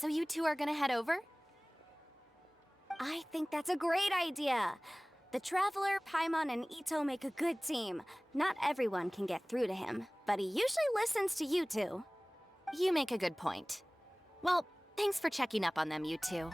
So you two are gonna head over? I think that's a great idea. The Traveler, Paimon, and Ito make a good team. Not everyone can get through to him, but he usually listens to you two. You make a good point. Well, thanks for checking up on them, you two.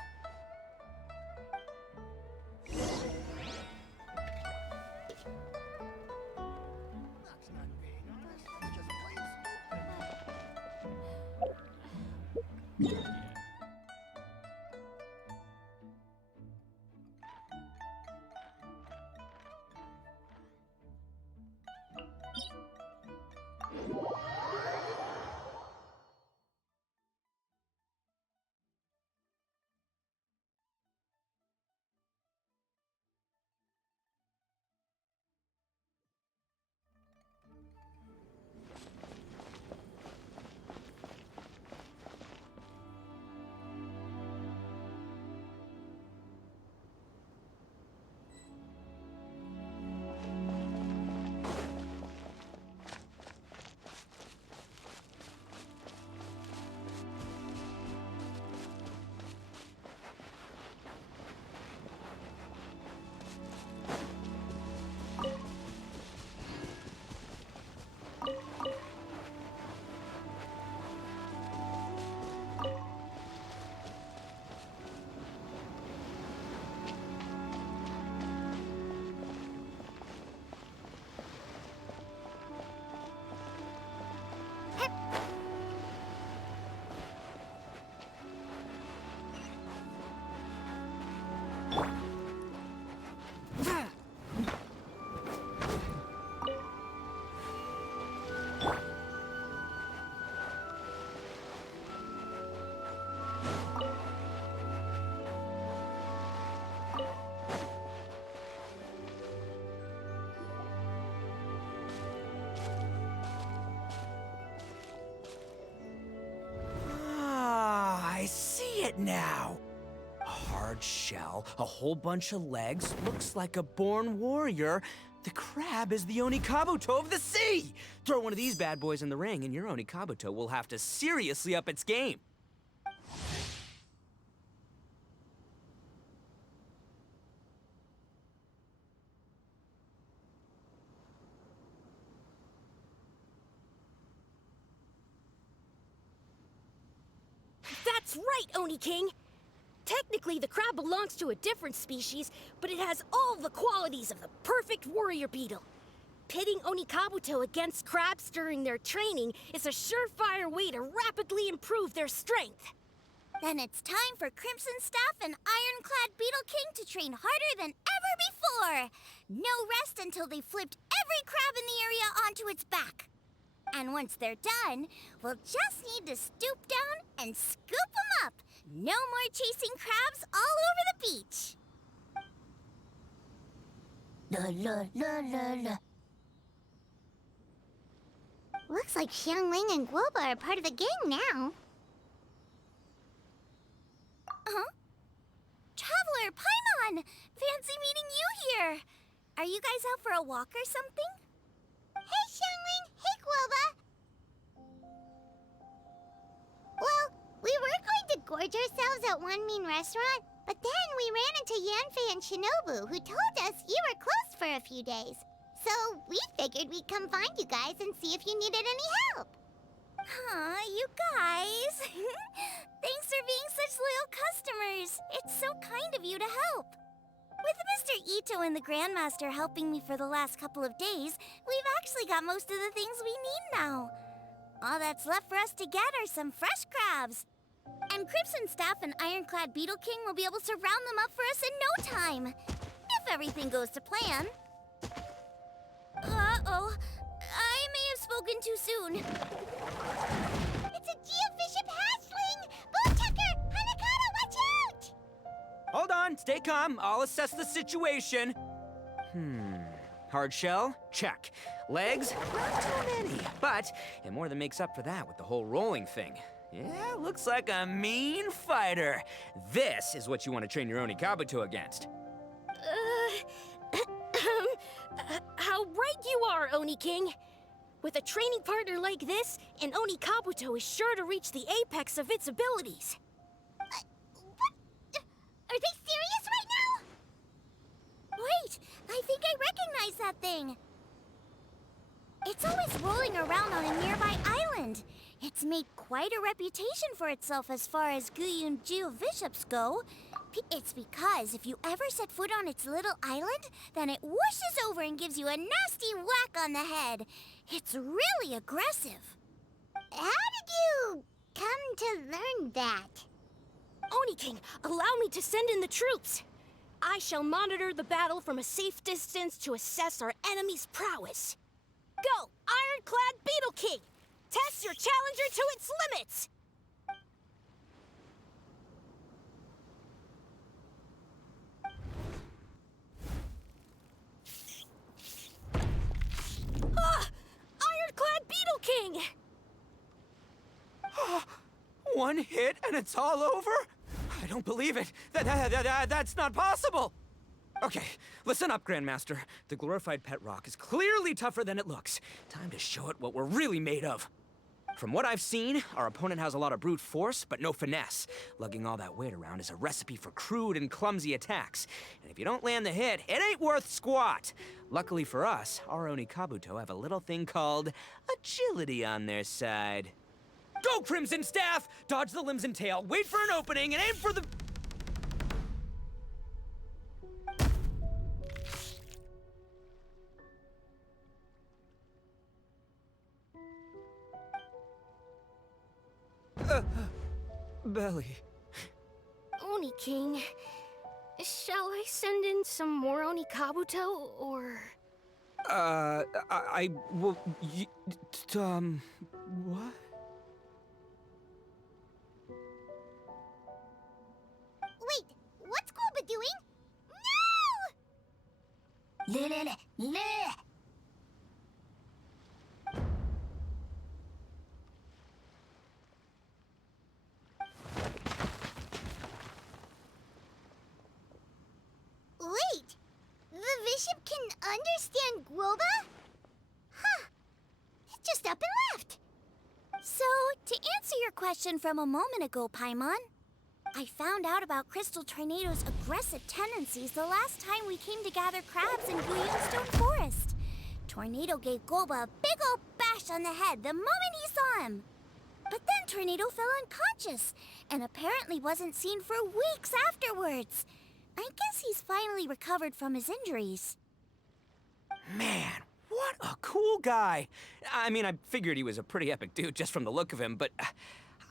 I see it now. A hard shell, a whole bunch of legs, looks like a born warrior. The crab is the Onikabuto of the sea! Throw one of these bad boys in the ring and your Onikabuto will have to seriously up its game. That's right, Oni King! Technically, the crab belongs to a different species, but it has all the qualities of the perfect warrior beetle. Pitting Onikabuto against crabs during their training is a surefire way to rapidly improve their strength. Then it's time for Crimson Staff and Ironclad Beetle King to train harder than ever before! No rest until they've flipped every crab in the area onto its back. And once they're done, we'll just need to stoop down and scoop them up. No more chasing crabs all over the beach. La la la la la. Looks like Xiangling and Guoba are part of the gang now. Huh? Traveler, Paimon! Fancy meeting you here! Are you guys out for a walk or something? Hey, Xiangling! Hey, Guoba! Well, we were going to gorge ourselves at one mean restaurant, but then we ran into Yanfei and Shinobu, who told us you were closed for a few days. So we figured we'd come find you guys and see if you needed any help. Aw, you guys! Thanks for being such loyal customers. It's so kind of you to help. With Mr. Ito and the Grandmaster helping me for the last couple of days, we've actually got most of the things we need now. All that's left for us to get are some fresh crabs. And Crimson Staff and Ironclad Beetle King will be able to round them up for us in no time. If everything goes to plan. Uh-oh. I may have spoken too soon. It's a geofiship hatchling! Bullchucker! Hanakata, watch out! Hold on, stay calm. I'll assess the situation. Hard shell? Check. Legs? Not too many. But it more than makes up for that with the whole rolling thing. Yeah, looks like a mean fighter. This is what you want to train your Onikabuto against. How right you are, Oni King! With a training partner like this, an Onikabuto is sure to reach the apex of its abilities. Are they serious right now? Wait, I think I recognize that thing. It's always rolling around on a nearby island. It's made quite a reputation for itself as far as Guyun geobishops go. It's because if you ever set foot on its little island, then it whooshes over and gives you a nasty whack on the head. It's really aggressive. How did you come to learn that? Oni King, allow me to send in the troops. I shall monitor the battle from a safe distance to assess our enemy's prowess. Go, Ironclad Beetle King! Test your challenger to its limits! Ah! Ironclad Beetle King! One hit and it's all over? I don't believe it. That's not possible. Okay, listen up, Grandmaster. The glorified pet rock is clearly tougher than it looks. Time to show it what we're really made of. From what I've seen, our opponent has a lot of brute force, but no finesse. Lugging all that weight around is a recipe for crude and clumsy attacks. And if you don't land the hit, it ain't worth squat. Luckily for us, our Oni Kabuto have a little thing called agility on their side. Go, Crimson Staff! Dodge the limbs and tail, wait for an opening, and aim for the... belly. Oni King, shall I send in some more Oni Kabuto, or... Well, what? Wait, what's Gooba doing? No! Wait, the bishop can understand Guoba? Huh, it just up and left. So, to answer your question from a moment ago, Paimon, I found out about Crystal Tornado's aggressive tendencies the last time we came to gather crabs in Guyunstone Forest. Tornado gave Goba a big old bash on the head the moment he saw him. But then Tornado fell unconscious and apparently wasn't seen for weeks afterwards. I guess he's finally recovered from his injuries. Man, what a cool guy. I mean, I figured he was a pretty epic dude just from the look of him, but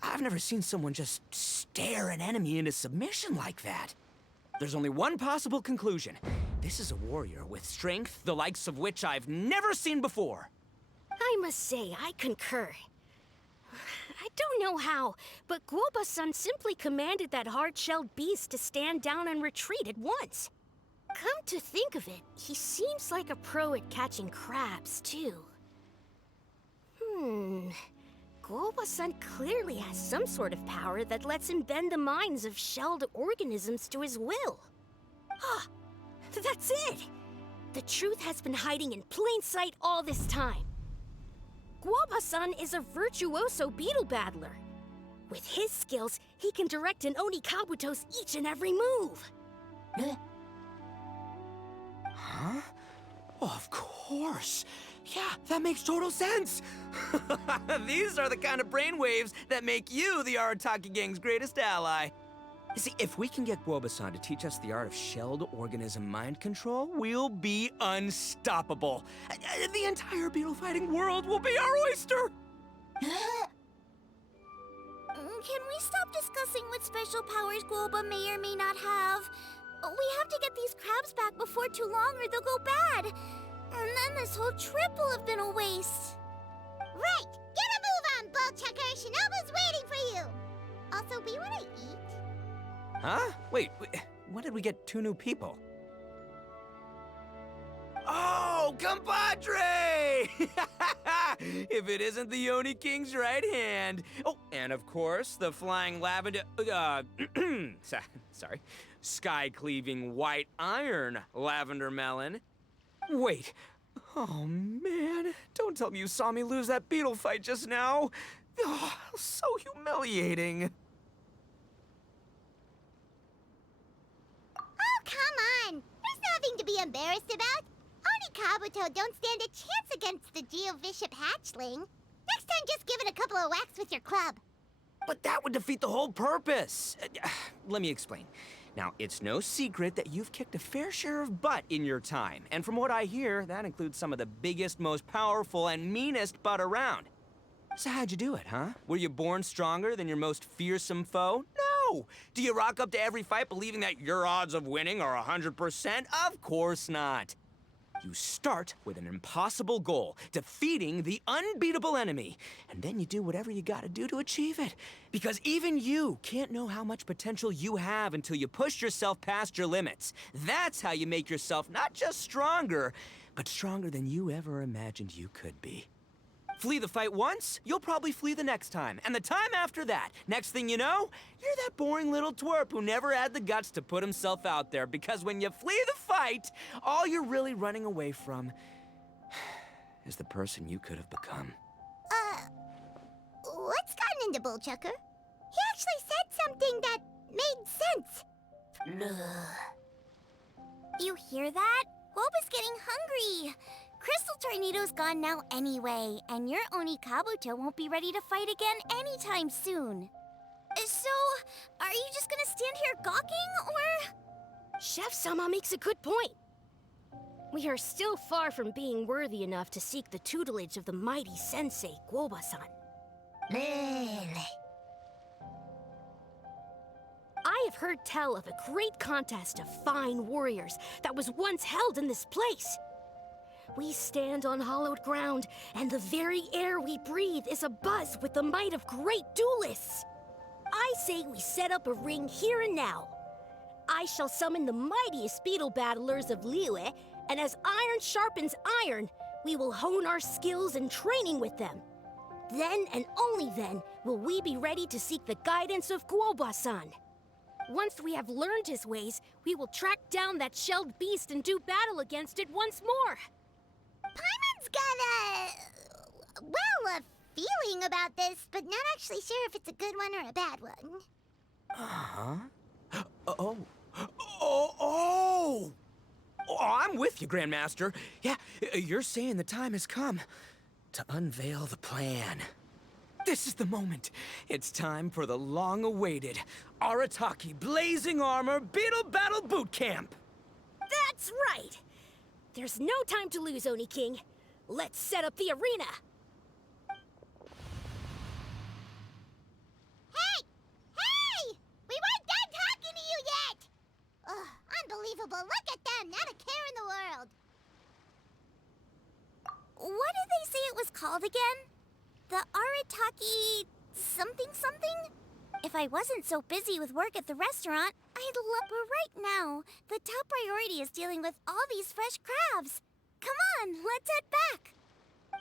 I've never seen someone just stare an enemy into submission like that. There's only one possible conclusion. This is a warrior with strength, the likes of which I've never seen before. I must say, I concur. I don't know how, but Guoba-san simply commanded that hard-shelled beast to stand down and retreat at once. Come to think of it, he seems like a pro at catching crabs, too. Guoba-san clearly has some sort of power that lets him bend the minds of shelled organisms to his will. Ah, that's it! The truth has been hiding in plain sight all this time. Guoba-san is a virtuoso beetle battler. With his skills, he can direct an Oni Kabuto's each and every move. Huh? Oh, of course. Yeah, that makes total sense. These are the kind of brainwaves that make you the Arataki Gang's greatest ally. You see, if we can get Guoba-san to teach us the art of shelled organism mind control, we'll be unstoppable. The entire beetle fighting world will be our oyster. Can we stop discussing what special powers Guoba may or may not have? We have to get these crabs back before too long or they'll go bad. And then this whole trip will have been a waste. Right, get a move on, Bullchucker. Shinobu's waiting for you. Also, we want to eat. Huh? Wait, when did we get 2 new people? Oh, compadre! If it isn't the Oni King's right hand. Oh, and of course, the flying lavender, sorry, sky-cleaving white iron lavender melon. Wait, oh man, don't tell me you saw me lose that beetle fight just now. Oh, so humiliating. embarrassed about? Oni Kabuto don't stand a chance against the Geovishap hatchling. Next time, just give it a couple of whacks with your club. But that would defeat the whole purpose. Let me explain. Now, it's no secret that you've kicked a fair share of butt in your time. And from what I hear, that includes some of the biggest, most powerful, and meanest butt around. So how'd you do it, huh? Were you born stronger than your most fearsome foe? No! Do you rock up to every fight believing that your odds of winning are 100%? Of course not. You start with an impossible goal, defeating the unbeatable enemy. And then you do whatever you gotta do to achieve it. Because even you can't know how much potential you have until you push yourself past your limits. That's how you make yourself not just stronger, but stronger than you ever imagined you could be. Flee the fight once, you'll probably flee the next time. And the time after that, next thing you know, you're that boring little twerp who never had the guts to put himself out there. Because when you flee the fight, all you're really running away from is the person you could have become. What's gotten into Bullchucker? He actually said something that made sense. You hear that? Guoba's getting hungry. Crystal Tornado's gone now anyway, and your Oni Kabuto won't be ready to fight again anytime soon. So, are you just gonna stand here gawking, or...? Chef Sama makes a good point. We are still far from being worthy enough to seek the tutelage of the mighty sensei, Guoba-san. I have heard tell of a great contest of fine warriors that was once held in this place. We stand on hallowed ground, and the very air we breathe is abuzz with the might of great duelists. I say we set up a ring here and now. I shall summon the mightiest beetle battlers of Liyue, and as iron sharpens iron, we will hone our skills and training with them. Then and only then will we be ready to seek the guidance of Guoba-san. Once we have learned his ways, we will track down that shelled beast and do battle against it once more. Paimon's got a feeling about this, but not actually sure if it's a good one or a bad one. Oh, I'm with you, Grandmaster. Yeah, you're saying the time has come to unveil the plan. This is the moment. It's time for the long-awaited Arataki Blazing Armor Beetle Battle Boot Camp. That's right! There's no time to lose, Oni King. Let's set up the arena. Hey! We weren't done talking to you yet! Ugh, unbelievable. Look at them. Not a care in the world. What did they say it was called again? The Arataki something something? If I wasn't so busy with work at the restaurant, I'd love... But right now, the top priority is dealing with all these fresh crabs. Come on, let's head back.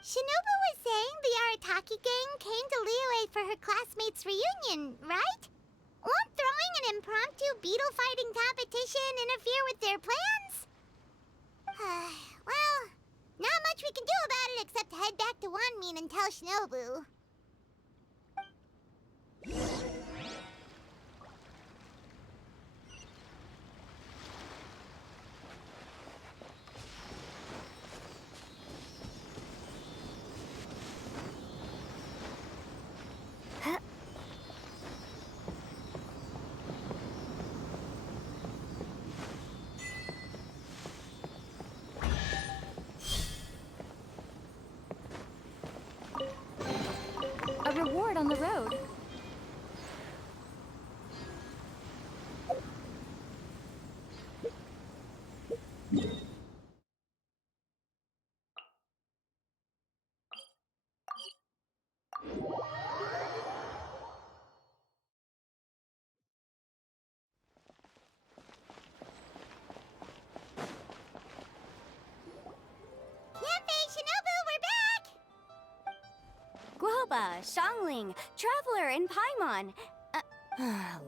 Shinobu was saying the Arataki gang came to Liyue for her classmates' reunion, right? Won't throwing an impromptu beetle fighting competition interfere with their plans? Well, not much we can do about it except head back to Wanmin and tell Shinobu. A reward on the road. Yanfei, Shinobu, we're back! Guoba, Xiangling, Traveler, and Paimon.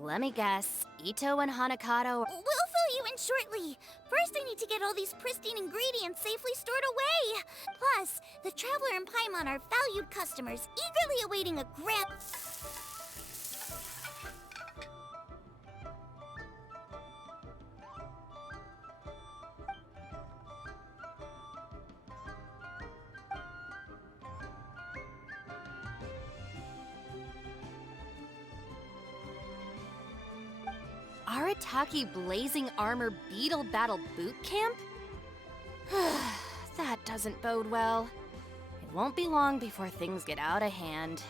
Let me guess. Ito and Hanakato. We'll fill you in shortly. First, I need to get all these pristine ingredients safely stored away. Plus, the Traveler and Paimon are valued customers, eagerly awaiting a grand... Arataki Blazing Armor Beetle Battle Boot Camp? That doesn't bode well. It won't be long before things get out of hand.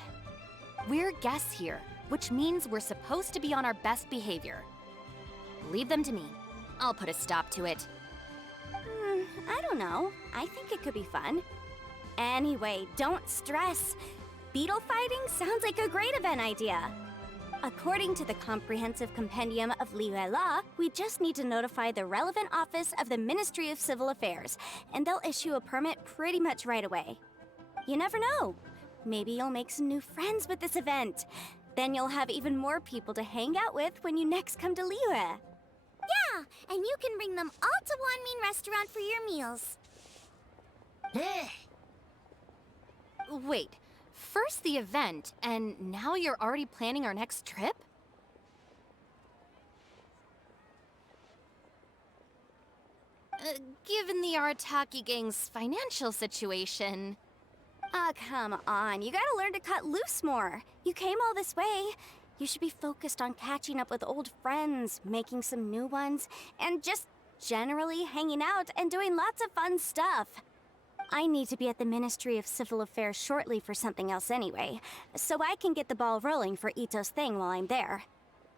We're guests here, which means we're supposed to be on our best behavior. Leave them to me. I'll put a stop to it. I don't know. I think it could be fun. Anyway, don't stress. Beetle fighting sounds like a great event idea. According to the Comprehensive Compendium of Liyue Law, we just need to notify the relevant office of the Ministry of Civil Affairs, and they'll issue a permit pretty much right away. You never know. Maybe you'll make some new friends with this event. Then you'll have even more people to hang out with when you next come to Liyue. Yeah, and you can bring them all to Wanmin Restaurant for your meals. Wait, first the event, and now you're already planning our next trip? Given the Arataki gang's financial situation... Ah, come on. You gotta learn to cut loose more. You came all this way. You should be focused on catching up with old friends, making some new ones, and just generally hanging out and doing lots of fun stuff. I need to be at the Ministry of Civil Affairs shortly for something else anyway, so I can get the ball rolling for Ito's thing while I'm there.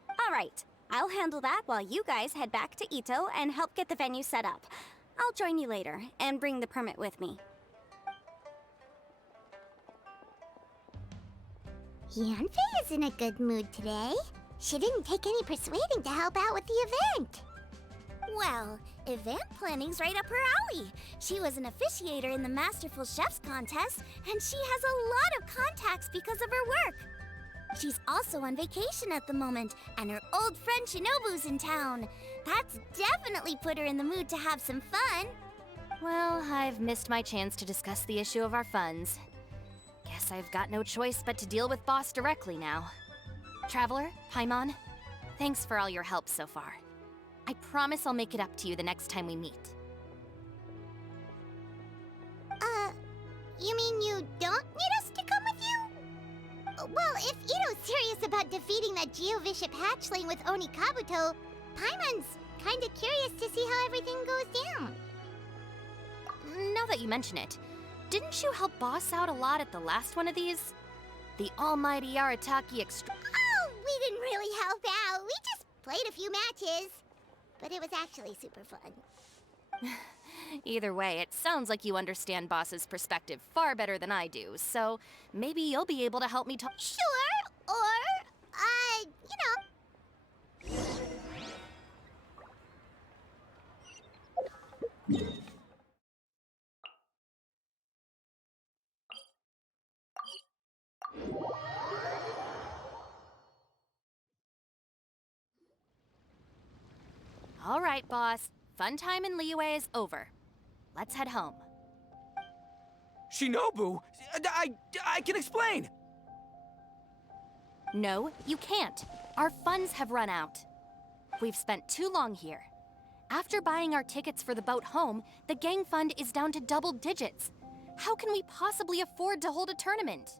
All right, I'll handle that while you guys head back to Ito and help get the venue set up. I'll join you later and bring the permit with me. Yanfei is in a good mood today. She didn't take any persuading to help out with the event. Well, event planning's right up her alley. She was an officiator in the Masterful Chefs contest, and she has a lot of contacts because of her work. She's also on vacation at the moment, and her old friend Shinobu's in town. That's definitely put her in the mood to have some fun. Well, I've missed my chance to discuss the issue of our funds. Guess I've got no choice but to deal with Boss directly now. Traveler, Paimon, thanks for all your help so far. I promise I'll make it up to you the next time we meet. You mean you don't need us to come with you? Well, if Ito's serious about defeating that Geovishap hatchling with Oni Kabuto, Paimon's kinda curious to see how everything goes down. Now that you mention it, didn't you help Boss out a lot at the last one of these? The almighty Arataki Oh, we didn't really help out. We just played a few matches. But it was actually super fun. Either way, it sounds like you understand Boss's perspective far better than I do, so maybe you'll be able to help me talk. Sure, or, you know. All right, Boss. Fun time in Liyue is over. Let's head home. Shinobu, I can explain. No, you can't. Our funds have run out. We've spent too long here. After buying our tickets for the boat home, the gang fund is down to double digits. How can we possibly afford to hold a tournament?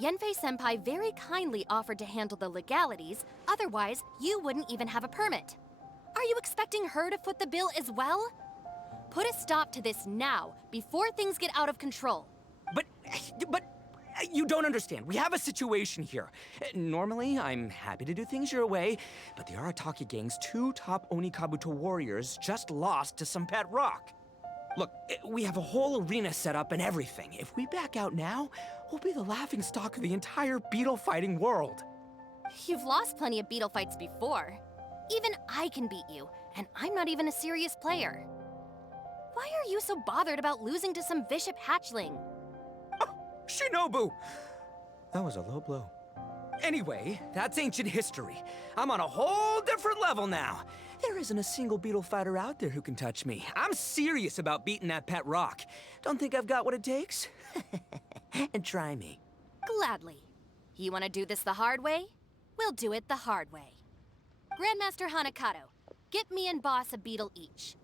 Yanfei-senpai very kindly offered to handle the legalities, otherwise you wouldn't even have a permit. Are you expecting her to foot the bill as well? Put a stop to this now, before things get out of control. But you don't understand. We have a situation here. Normally, I'm happy to do things your way, but the Arataki gang's 2 top Oni Kabuto warriors just lost to some pet rock. Look, we have a whole arena set up and everything. If we back out now, we'll be the laughingstock of the entire beetle fighting world. You've lost plenty of beetle fights before. Even I can beat you, and I'm not even a serious player. Why are you so bothered about losing to some Bishop hatchling? Oh, Shinobu! That was a low blow. Anyway, that's ancient history. I'm on a whole different level now. There isn't a single beetle fighter out there who can touch me. I'm serious about beating that pet rock. Don't think I've got what it takes? And try me. Gladly. You want to do this the hard way? We'll do it the hard way. Grandmaster Hanakato, get me and Boss a beetle each.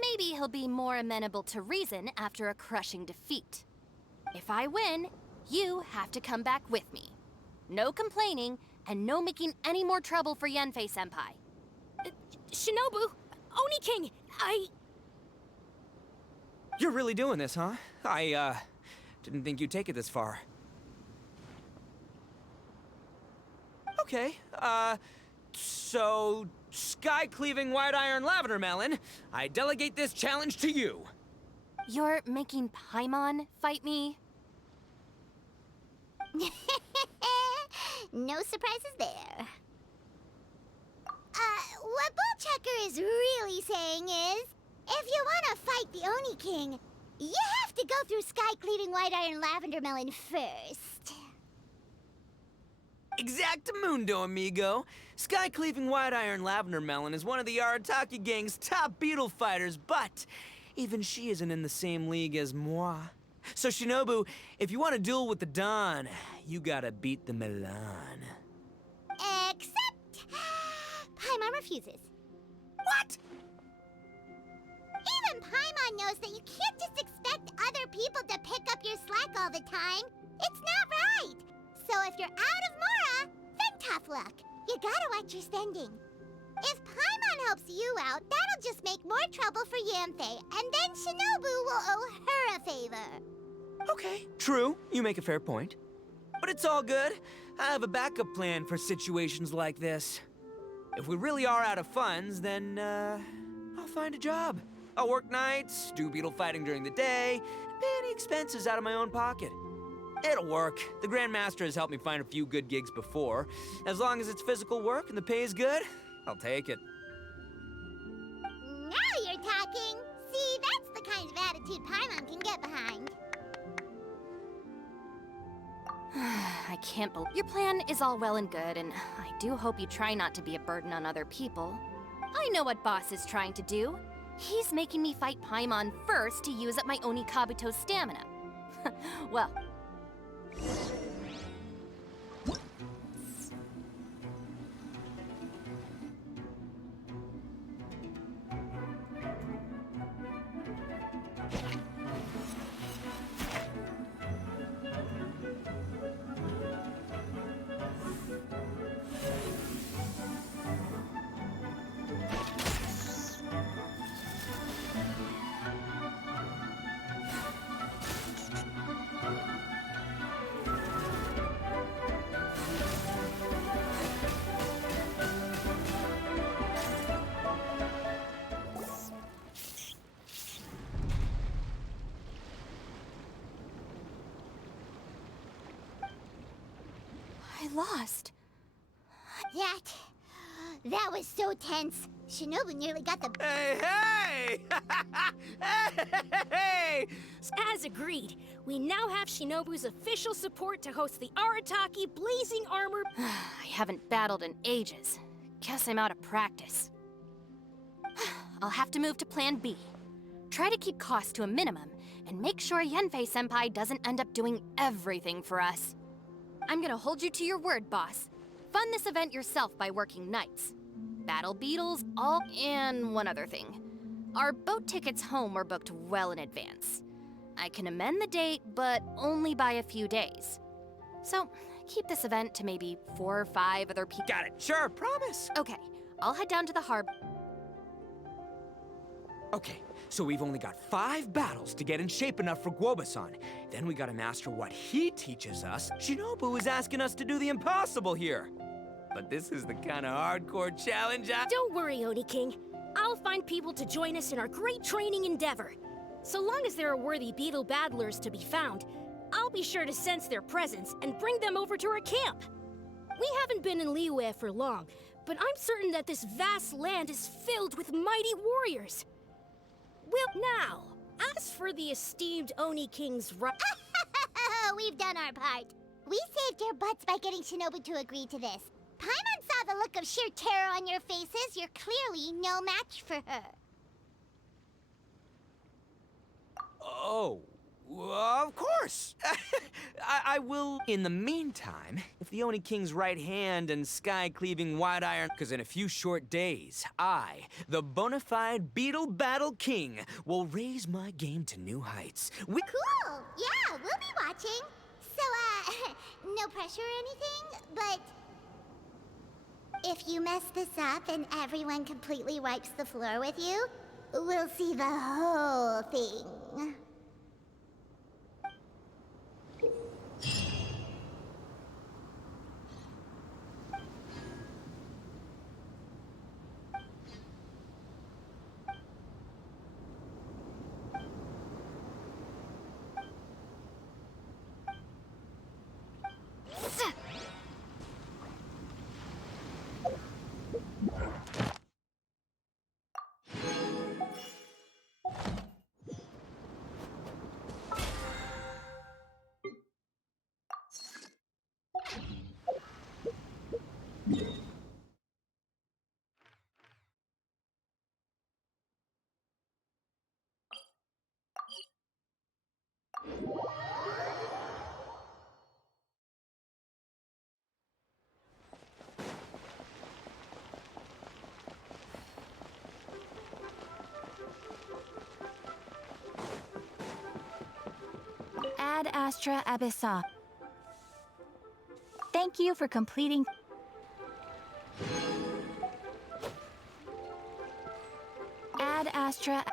Maybe he'll be more amenable to reason after a crushing defeat. If I win, you have to come back with me. No complaining, and no making any more trouble for Yanfei-senpai. Shinobu, Oni King, You're really doing this, huh? I didn't think you'd take it this far. Okay, so sky-cleaving white iron lavender melon, I delegate this challenge to you. You're making Paimon fight me? No surprises there. What Bullchecker is really saying is, if you want to fight the Oni King, you have to go through sky-cleaving white iron lavender melon first. Exactamundo, amigo. Sky-cleaving white iron lavender melon is one of the Arataki gang's top beetle fighters, but even she isn't in the same league as moi. So Shinobu, if you want to duel with the Don, you gotta beat the Milan. Except... Paimon refuses. What? Even Paimon knows that you can't just expect other people to pick up your slack all the time. It's not right. So if you're out of Mora, then tough luck. You gotta watch your spending. If Paimon helps you out, that'll just make more trouble for Yanthe, and then Shinobu will owe her a favor. Okay, true. You make a fair point. But it's all good. I have a backup plan for situations like this. If we really are out of funds, then, I'll find a job. I'll work nights, do beetle fighting during the day, and pay any expenses out of my own pocket. It'll work. The Grandmaster has helped me find a few good gigs before. As long as it's physical work and the pay is good, I'll take it. Now you're talking. See, that's the kind of attitude Paimon can get behind. I can't believe your plan is all well and good, and I do hope you try not to be a burden on other people. I know what Boss is trying to do. He's making me fight Paimon first to use up my Oni Kabuto's stamina. Well... I lost. That was so tense. Shinobu nearly got the... Hey, hey! Hey! as agreed, we now have Shinobu's official support to host the Arataki Blazing Armor. I haven't battled in ages. Guess I'm out of practice. I'll have to move to Plan B. Try to keep costs to a minimum, and make sure Yenfei-senpai doesn't end up doing everything for us. I'm gonna hold you to your word, boss. Fund this event yourself by working nights. Battle beetles, and one other thing. Our boat tickets home were booked well in advance. I can amend the date, but only by a few days. So, keep this event to maybe 4 or 5 other people. Got it, sure, promise. Okay, I'll head down to the harbor. Okay, so we've only got 5 battles to get in shape enough for Guoba-san. Then we gotta master what he teaches us. Shinobu is asking us to do the impossible here. But this is the kind of hardcore challenge Don't worry, Oni King. I'll find people to join us in our great training endeavor. So long as there are worthy beetle battlers to be found, I'll be sure to sense their presence and bring them over to our camp. We haven't been in Liyue for long, but I'm certain that this vast land is filled with mighty warriors. Well, now, as for the esteemed Oni King's right... We've done our part. We saved your butts by getting Shinobu to agree to this. Paimon saw the look of sheer terror on your faces. You're clearly no match for her. Oh, of course. I will. In the meantime, if the Oni King's right hand and sky-cleaving white iron, because in a few short days, I, the bona fide Beetle Battle King, will raise my game to new heights. Cool. Yeah, we'll be watching. So, no pressure or anything, but... If you mess this up and everyone completely wipes the floor with you, we'll see the whole thing. Ad Astra Abyssa. Thank you for completing. Ad Astra.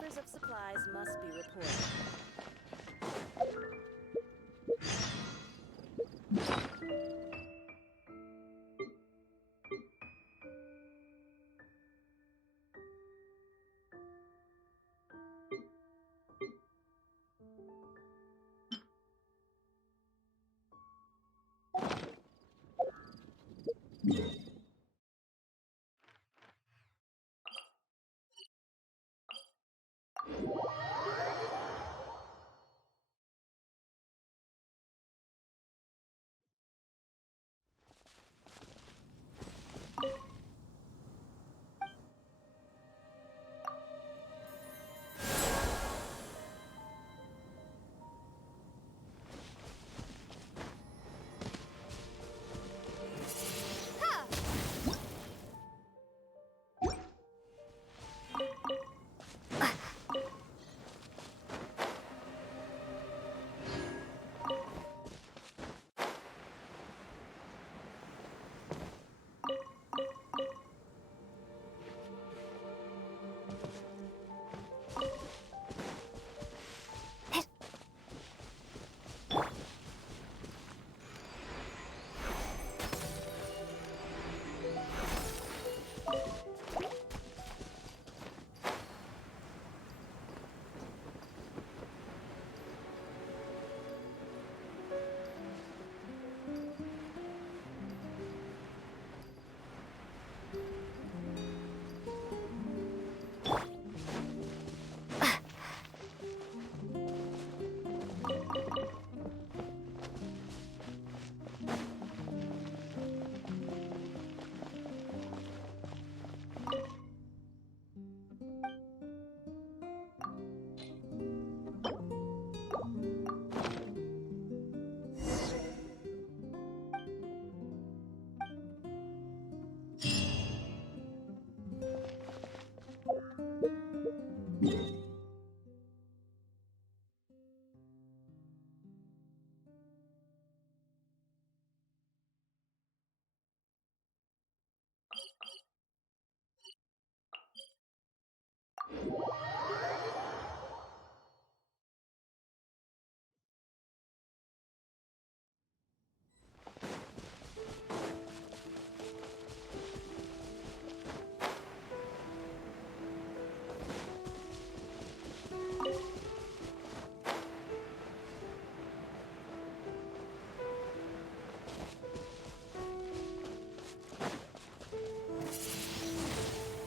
transfers of supplies must be reported.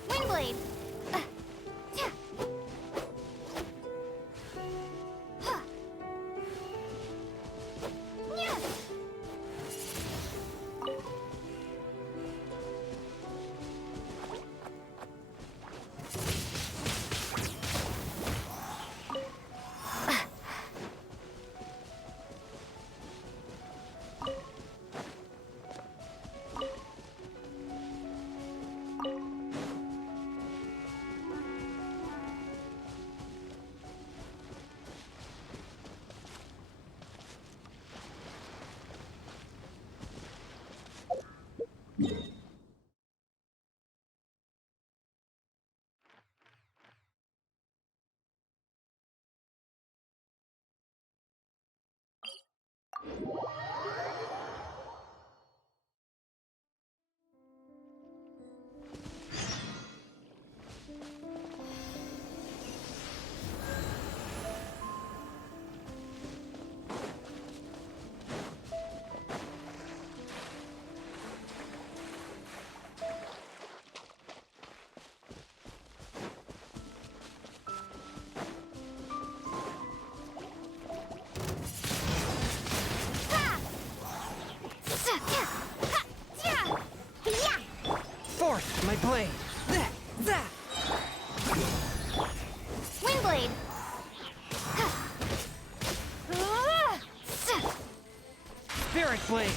Windblade! Forth, my blade! That! Windblade! Spirit blade!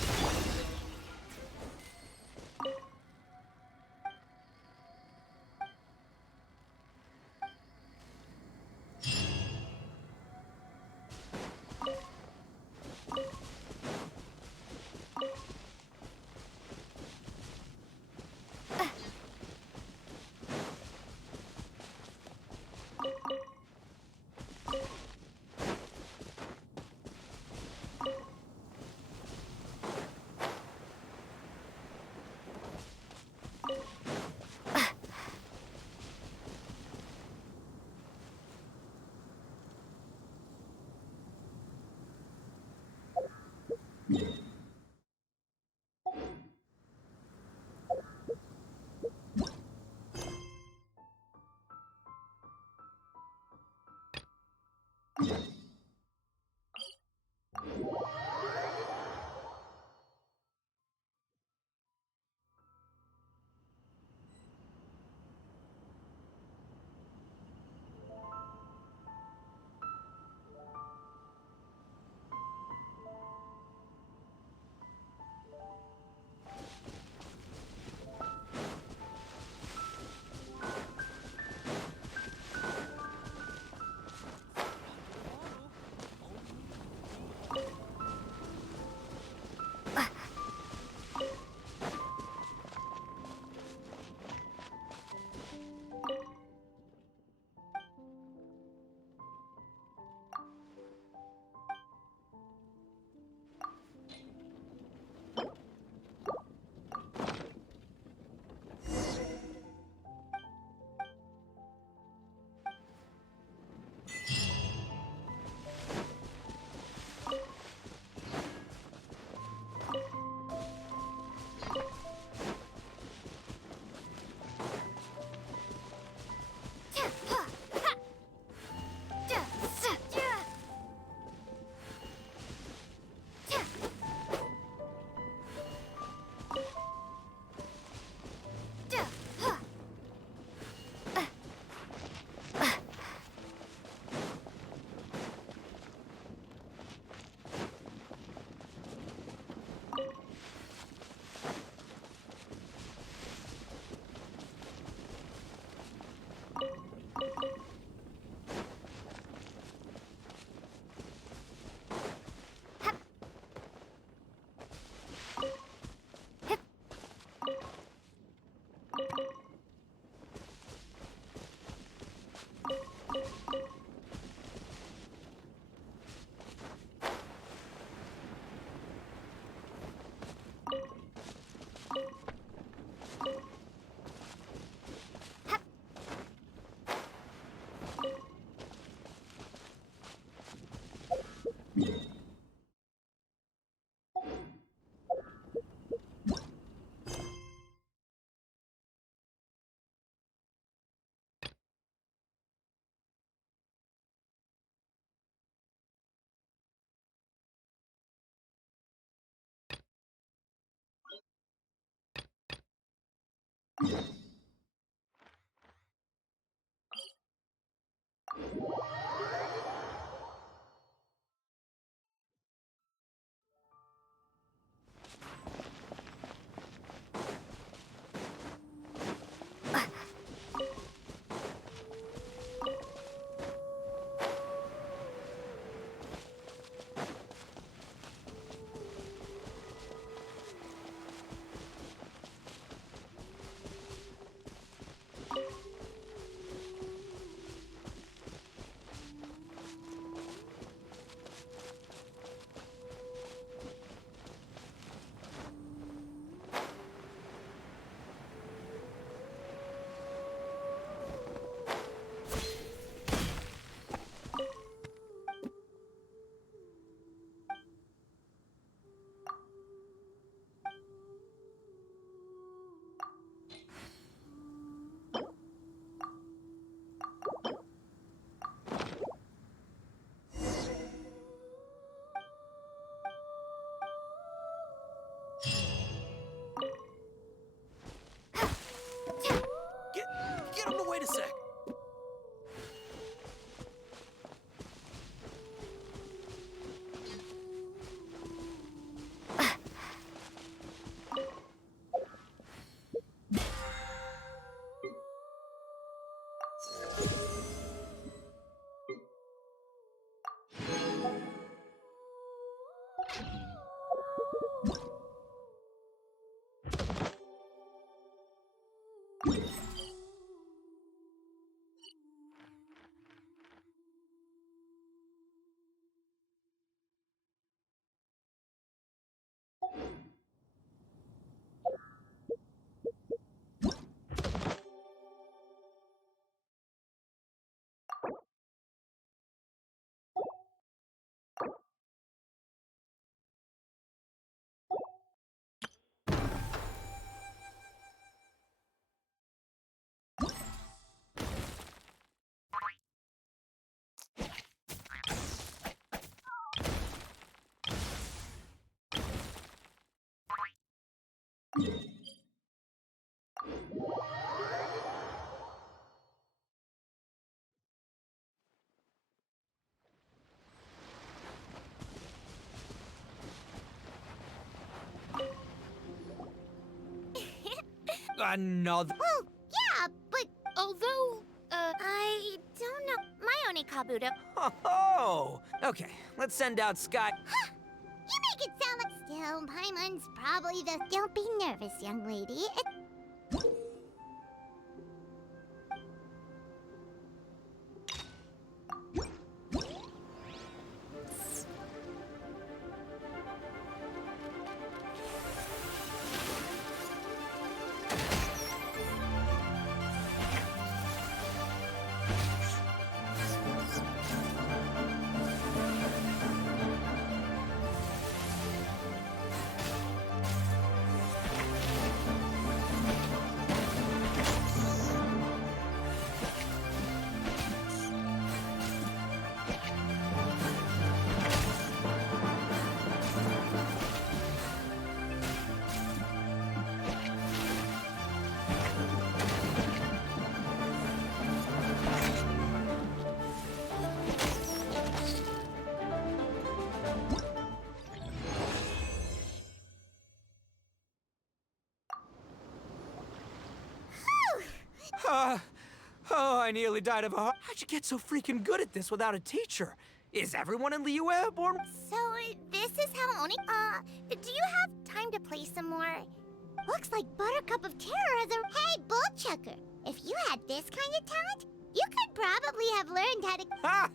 Get him to wait a sec. Another. Well, yeah, but Although, I don't know. My Onikabuto. Oh, okay. Let's send out Sky. you make it sound like... Still, Paimon's probably the... Don't be nervous, young lady. Oh, I nearly died of a heart. How'd you get so freaking good at this without a teacher? Is everyone in Liyue airborne? So, this is how Oni... do you have time to play some more? Looks like Buttercup of Terror has a... Hey, Bullchucker! If you had this kind of talent, you could probably have learned how to... Ha!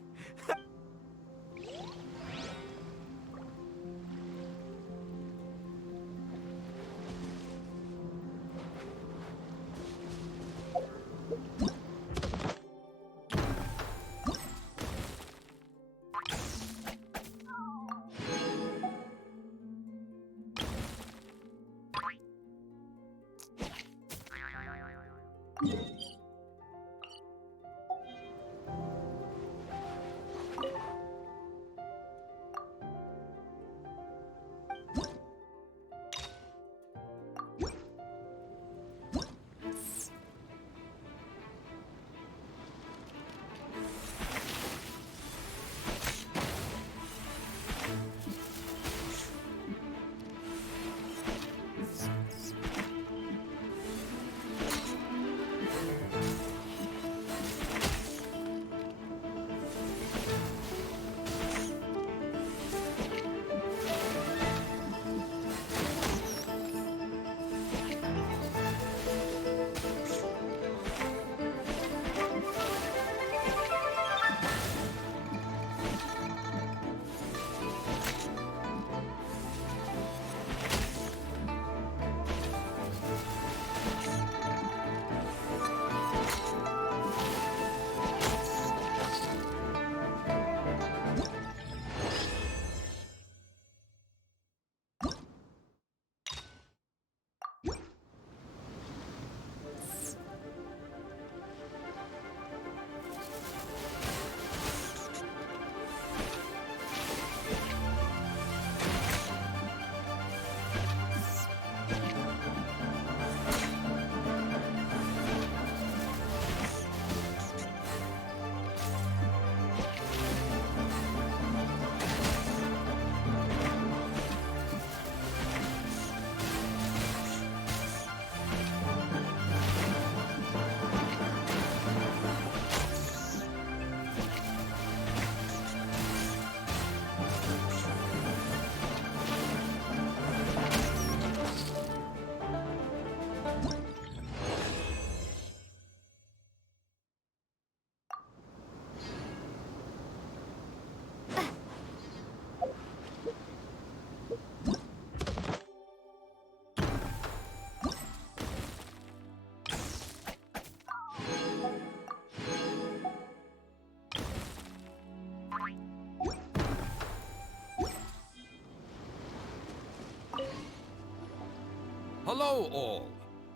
Hello, all.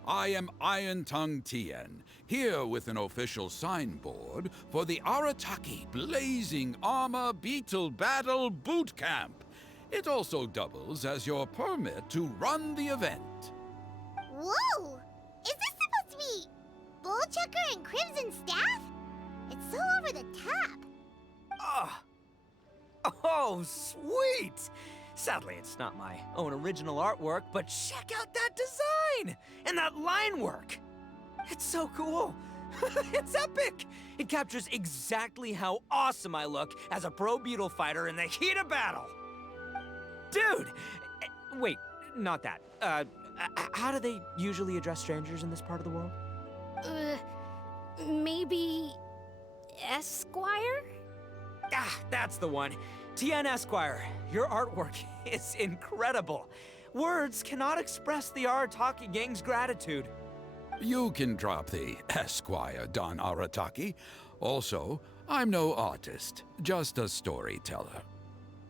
I am Iron Tongue Tien, here with an official signboard for the Arataki Blazing Armor Beetle Battle Boot Camp. It also doubles as your permit to run the event. Whoa! Is this supposed to be Bullchucker and Crimson Staff? It's so over the top. Ah! Oh, sweet! Sadly, it's not my own original artwork, but check out that design! And that line work! It's so cool! It's epic! It captures exactly how awesome I look as a pro beetle fighter in the heat of battle! Dude! Wait, not that. How do they usually address strangers in this part of the world? Maybe... Esquire? Ah, that's the one. Tien Esquire, your artwork is incredible. Words cannot express the Arataki gang's gratitude. You can drop the Esquire, Don Arataki. Also, I'm no artist, just a storyteller.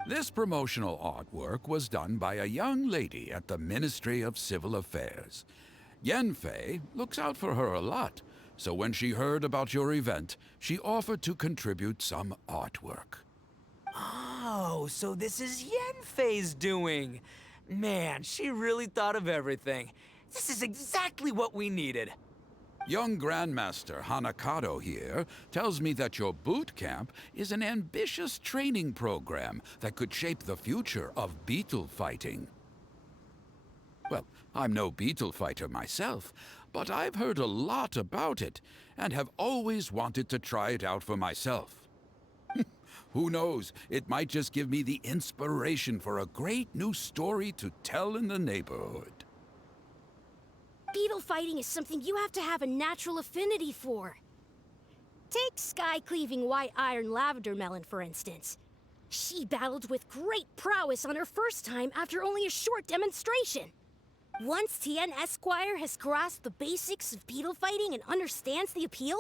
This promotional artwork was done by a young lady at the Ministry of Civil Affairs. Yenfei looks out for her a lot, so when she heard about your event, she offered to contribute some artwork. Oh, so this is Yenfei's doing. Man, she really thought of everything. This is exactly what we needed. Young Grandmaster Hanakado here tells me that your boot camp is an ambitious training program that could shape the future of beetle fighting. Well, I'm no beetle fighter myself, but I've heard a lot about it and have always wanted to try it out for myself. Who knows, it might just give me the inspiration for a great new story to tell in the neighborhood. Beetle fighting is something you have to have a natural affinity for. Take sky-cleaving white iron lavender melon, for instance. She battled with great prowess on her first time after only a short demonstration. Once Tien Esquire has grasped the basics of beetle fighting and understands the appeal,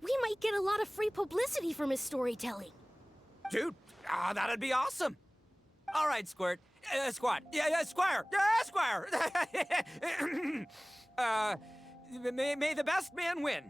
we might get a lot of free publicity from his storytelling. Dude, that'd be awesome. All right, Squirt. Squad. Yeah, Squire. Squire. May the best man win.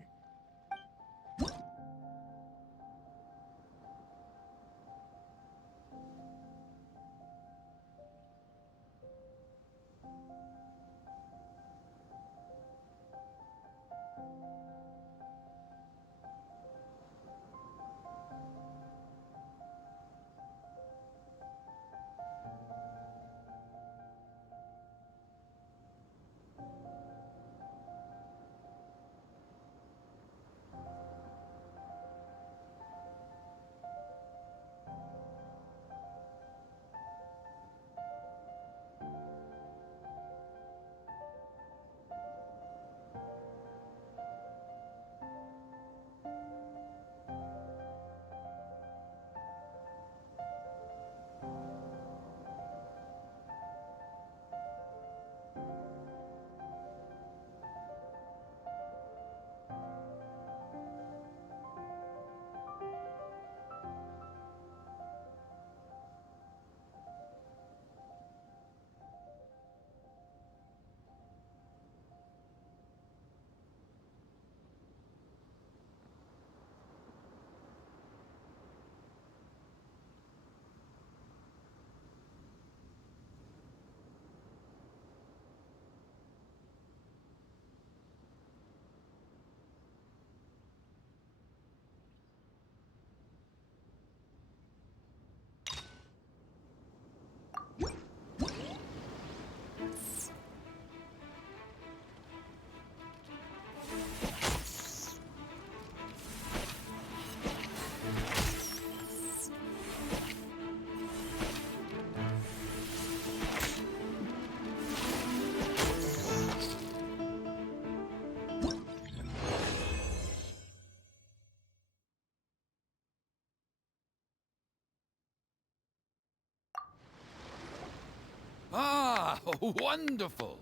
Ah, wonderful.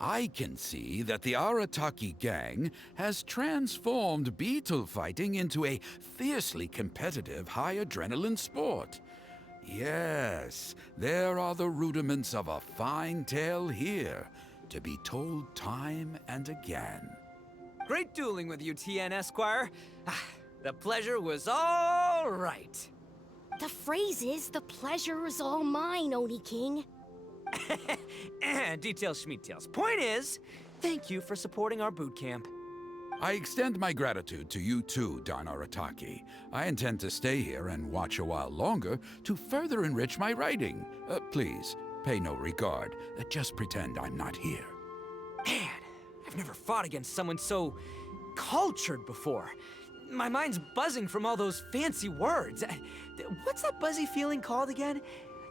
I can see that the Arataki gang has transformed beetle fighting into a fiercely competitive high-adrenaline sport. Yes, there are the rudiments of a fine tale here, to be told time and again. Great dueling with you, TN Esquire. The pleasure was all right. The phrase is, the pleasure is all mine, Oni King. Details, schmeetails. Point is, thank you for supporting our boot camp. I extend my gratitude to you too, Don Arataki. I intend to stay here and watch a while longer to further enrich my writing. Please, pay no regard. Just pretend I'm not here. Man, I've never fought against someone so cultured before. My mind's buzzing from all those fancy words. What's that buzzy feeling called again?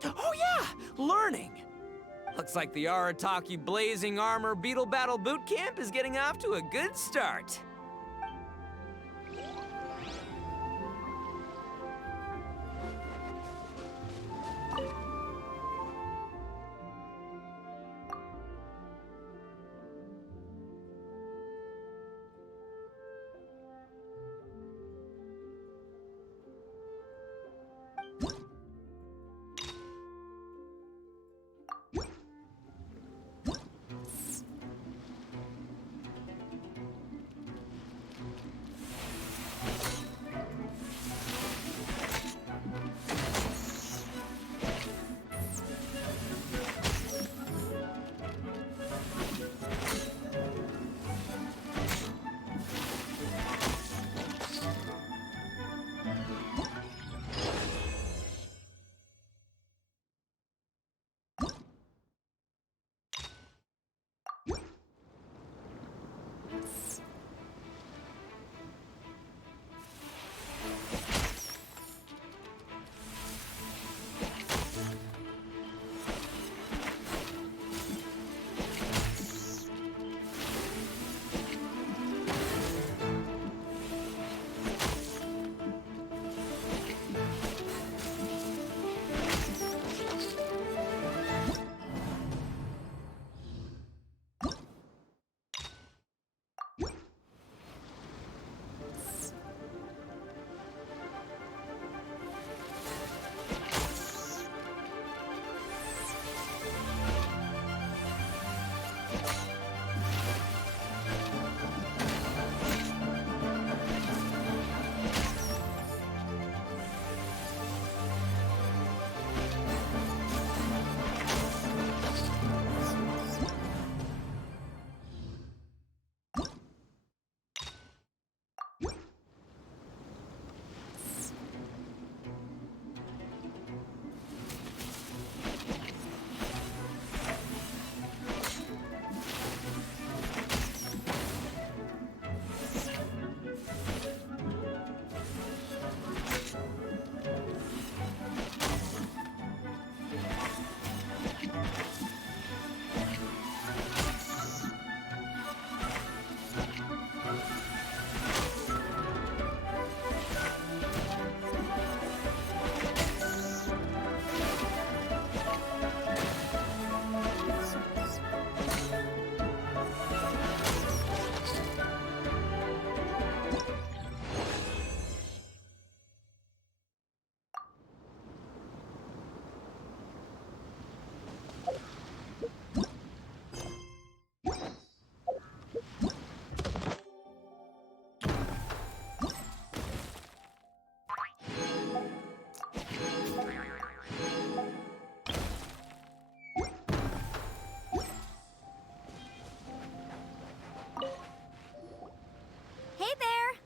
Oh yeah, learning. Looks like the Arataki Blazing Armor Beetle Battle Boot Camp is getting off to a good start.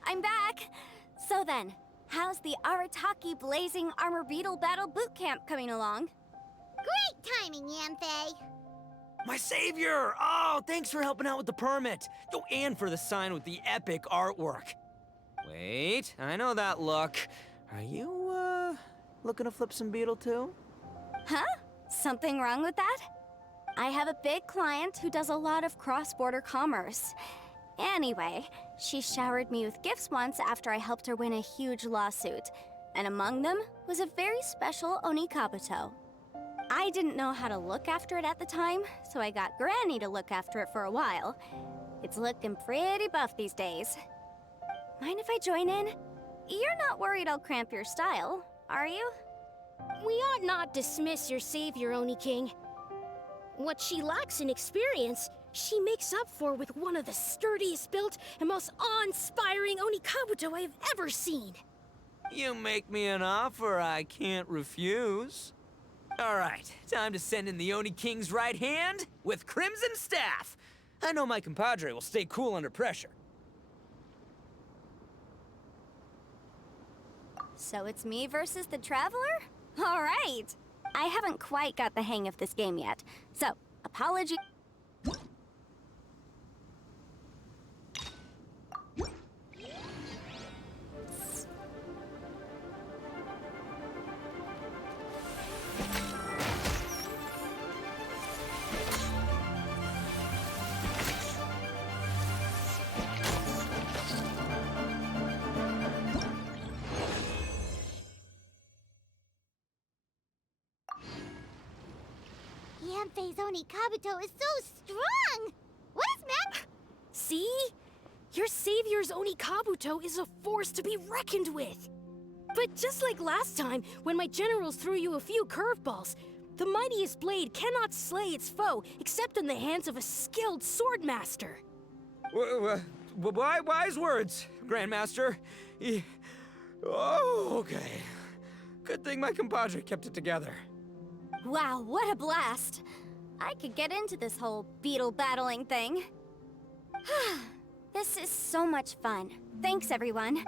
I'm back. So then, how's the Arataki Blazing Armor Beetle Battle Boot Camp coming along? Great timing, Yanthe. My savior! Oh, thanks for helping out with the permit. Oh, and for the sign with the epic artwork. Wait, I know that look. Are you, looking to flip some beetle too? Huh? Something wrong with that? I have a big client who does a lot of cross-border commerce. Anyway, she showered me with gifts once after I helped her win a huge lawsuit. And among them was a very special Oni Kabuto. I didn't know how to look after it at the time, so I got Granny to look after it for a while. It's looking pretty buff these days. Mind if I join in? You're not worried I'll cramp your style, are you? We ought not dismiss your savior, Oni King. What she lacks in experience, she makes up for with one of the sturdiest built and most awe-inspiring Oni Kabuto I have ever seen. You make me an offer I can't refuse. All right, time to send in the Oni King's right hand with Crimson Staff. I know my compadre will stay cool under pressure. So it's me versus the Traveler? All right. I haven't quite got the hang of this game yet, so apology. Yanfei's Oni Kabuto is so strong! What is Mac? See? Your savior's Oni Kabuto is a force to be reckoned with. But just like last time, when my generals threw you a few curveballs, the mightiest blade cannot slay its foe except in the hands of a skilled swordmaster. Wise words, Grandmaster. Oh, okay. Good thing my compadre kept it together. Wow, what a blast! I could get into this whole beetle battling thing. This is so much fun. Thanks, everyone.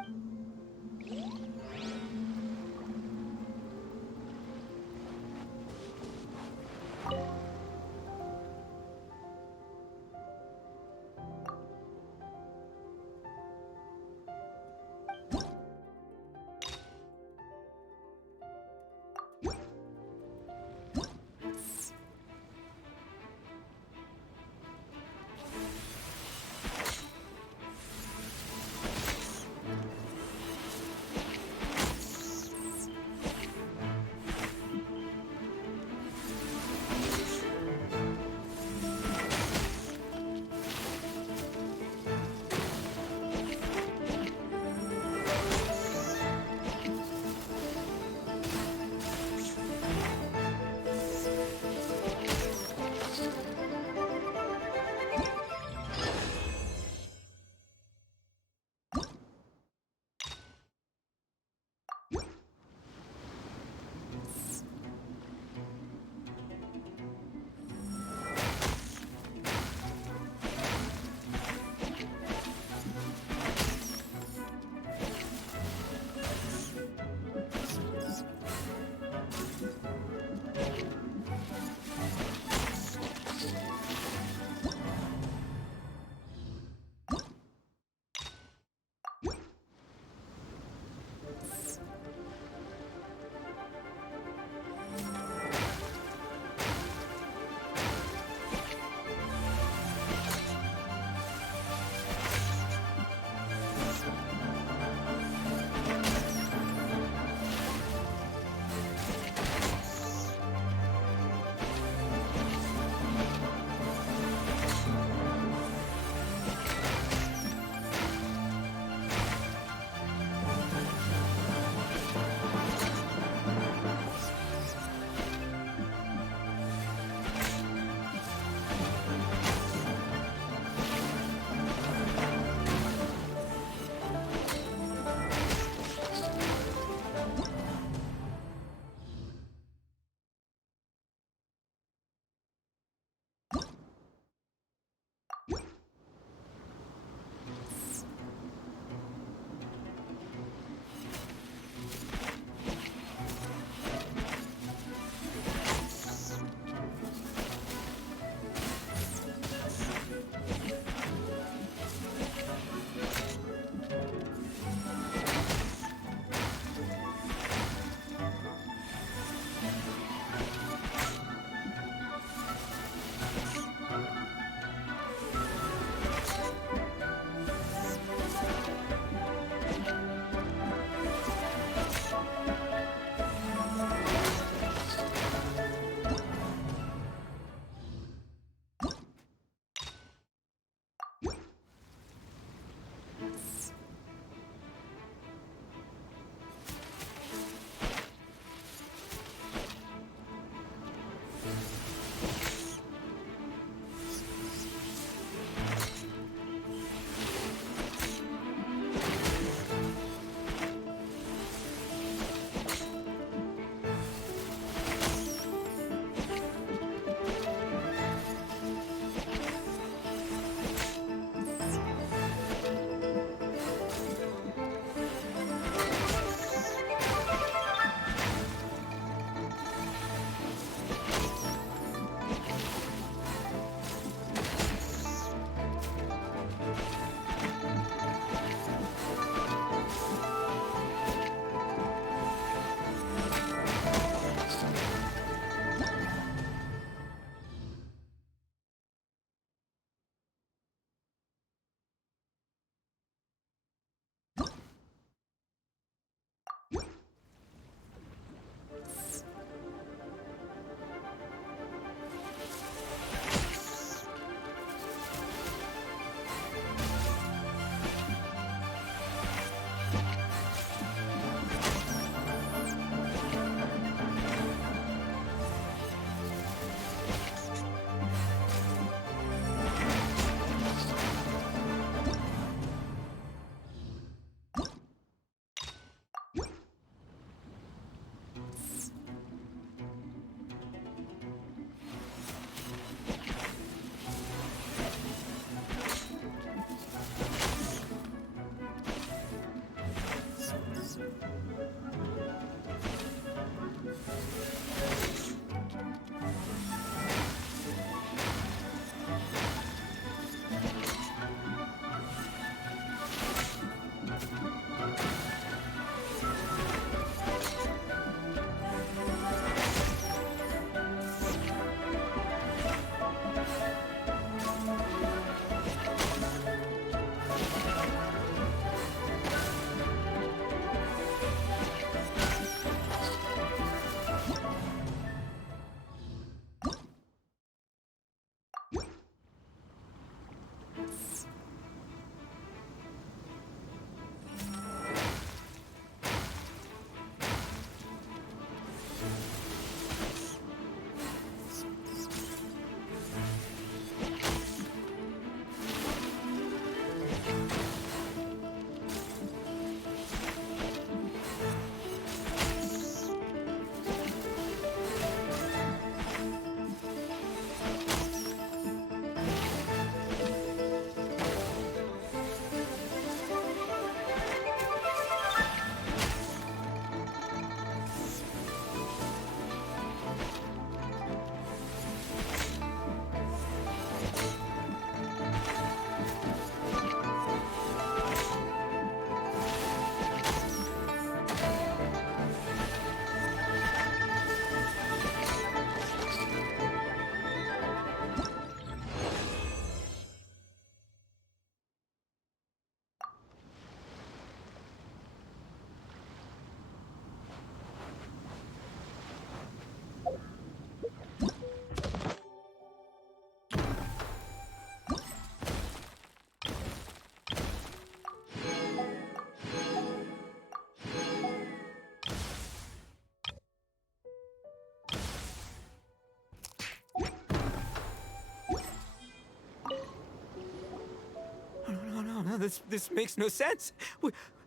No, this makes no sense.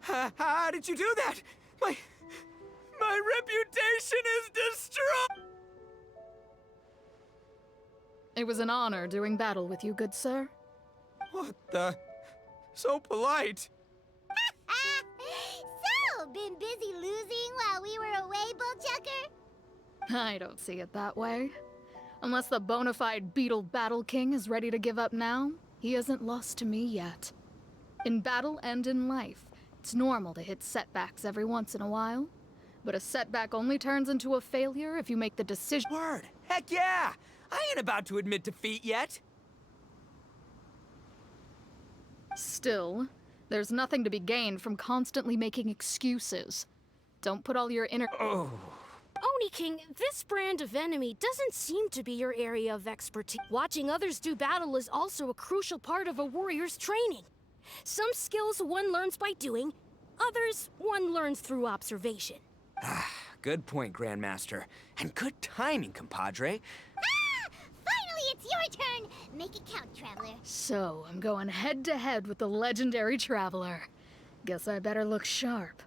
How did you do that? My reputation is destroyed! It was an honor doing battle with you, good sir. What the? So polite. So, been busy losing while we were away, Bullchucker? I don't see it that way. Unless the bona fide Beetle Battle King is ready to give up now, he hasn't lost to me yet. In battle and in life, it's normal to hit setbacks every once in a while. But a setback only turns into a failure if you make the decision. Word. Heck yeah! I ain't about to admit defeat yet. Still, there's nothing to be gained from constantly making excuses. Don't put all your inner— Oh. Oni King, this brand of enemy doesn't seem to be your area of expertise. Watching others do battle is also a crucial part of a warrior's training. Some skills one learns by doing, others one learns through observation. Good point, Grandmaster. And good timing, compadre. Ah! Finally, it's your turn! Make it count, Traveler. So, I'm going head to head with the legendary Traveler. Guess I better look sharp.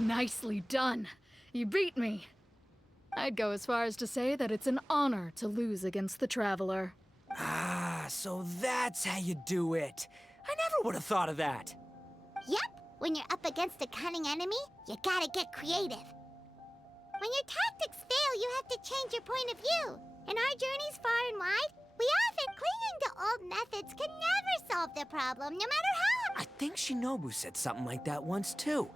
Nicely done. You beat me. I'd go as far as to say that it's an honor to lose against the Traveler. Ah, so that's how you do it. I never would have thought of that. Yep, when you're up against a cunning enemy, you gotta get creative. When your tactics fail, you have to change your point of view. In our journeys far and wide, we often clinging to old methods can never solve the problem, no matter how. I think Shinobu said something like that once, too.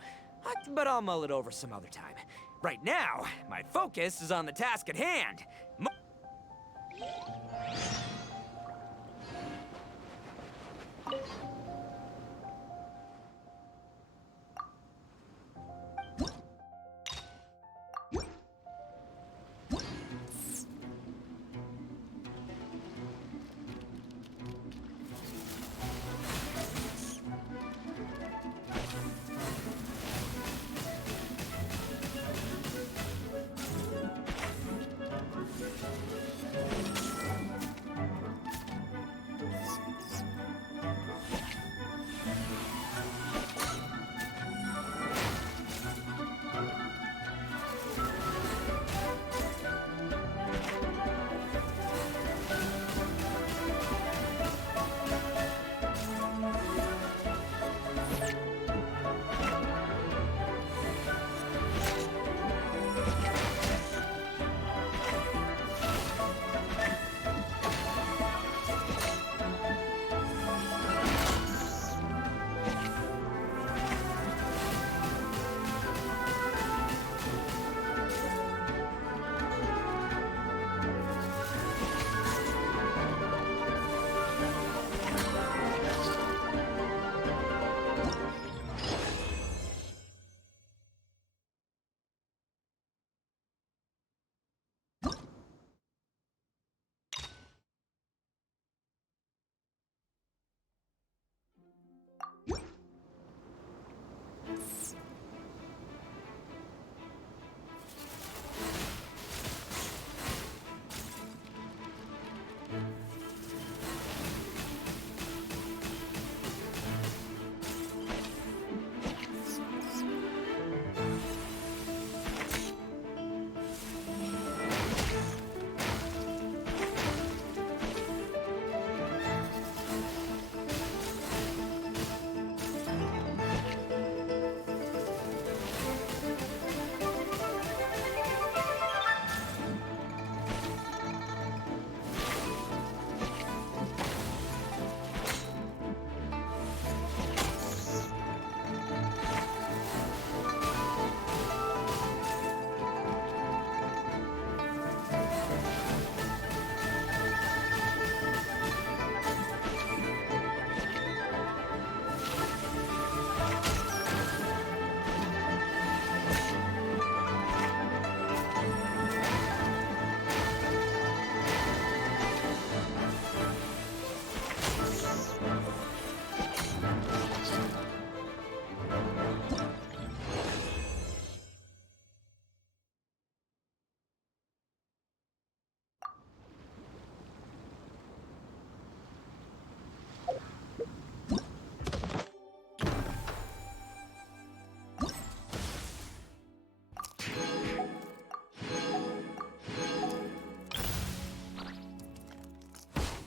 But I'll mull it over some other time. Right now, my focus is on the task at hand.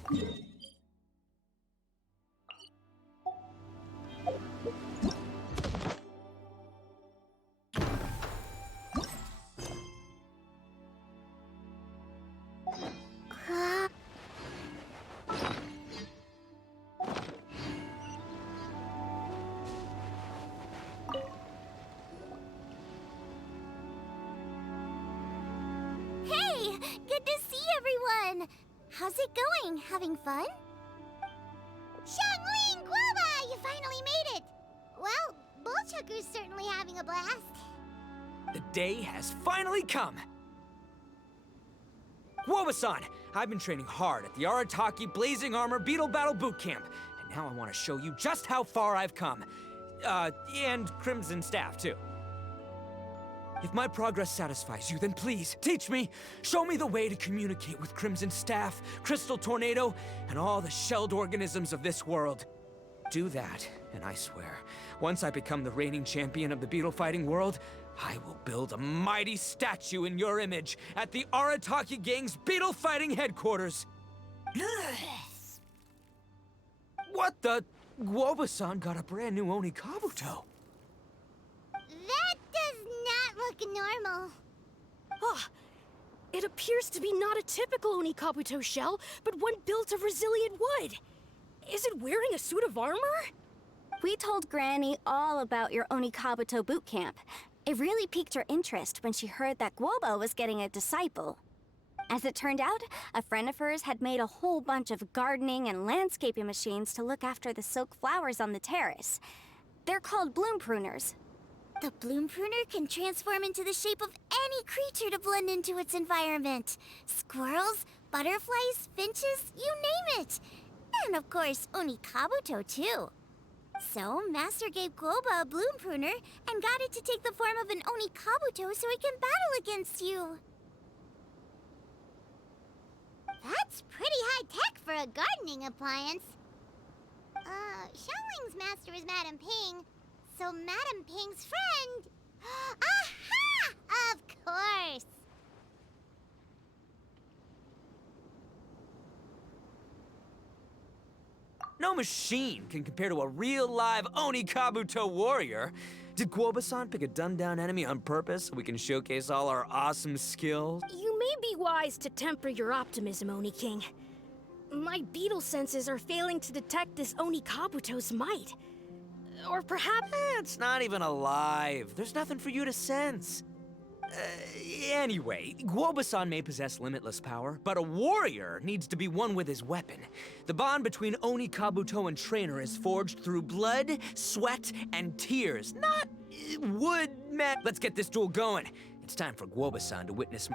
Hey, good to see everyone. How's it going? Having fun? Xiangling Guoba, you finally made it! Well, Bullchucker's certainly having a blast. The day has finally come! Guoba-san, I've been training hard at the Arataki Blazing Armor Beetle Battle Boot Camp, and now I want to show you just how far I've come. And Crimson Staff, too. If my progress satisfies you, then please, teach me! Show me the way to communicate with Crimson Staff, Crystal Tornado, and all the shelled organisms of this world. Do that, and I swear, once I become the reigning champion of the beetle fighting world, I will build a mighty statue in your image at the Arataki Gang's beetle fighting headquarters. What the? Guoba-san got a brand new Oni Kabuto. That does not look normal. Ah, it appears to be not a typical Oni Kabuto shell, but one built of resilient wood. Is it wearing a suit of armor? We told Granny all about your Oni Kabuto boot camp. It really piqued her interest when she heard that Guoba was getting a disciple. As it turned out, a friend of hers had made a whole bunch of gardening and landscaping machines to look after the silk flowers on the terrace. They're called bloom pruners. The bloom pruner can transform into the shape of any creature to blend into its environment. Squirrels, butterflies, finches, you name it. And of course, Oni Kabuto too. So, Master gave Guoba a bloom pruner and got it to take the form of an Oni Kabuto so it can battle against you. That's pretty high-tech for a gardening appliance. Xiangling's master is Madame Ping, so Madame Ping's friend... Aha! Of course! No machine can compare to a real live Oni Kabuto warrior. Did Guoba-san pick a dumbed-down enemy on purpose so we can showcase all our awesome skills? You may be wise to temper your optimism, Oni King. My beetle senses are failing to detect this Oni Kabuto's might. Or perhaps... It's not even alive. There's nothing for you to sense. Anyway, Guoba-san may possess limitless power, but a warrior needs to be one with his weapon. The bond between Oni Kabuto and trainer is forged through blood, sweat, and tears, not wood, man. Let's get this duel going. It's time for Guoba-san to witness...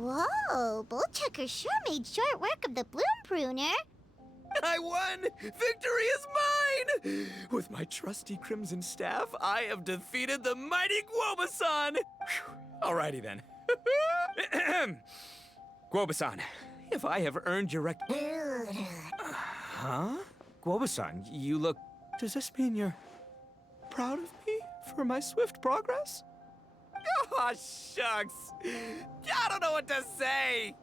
Whoa, Bullchucker sure made short work of the bloom pruner. I won! Victory is mine! With my trusty Crimson Staff, I have defeated the mighty Guoba-san! Whew. Alrighty then. Guoba-san, if I have earned your Huh? Guoba-san, you look... Does this mean you're proud of me for my swift progress? Oh, shucks. I don't know what to say.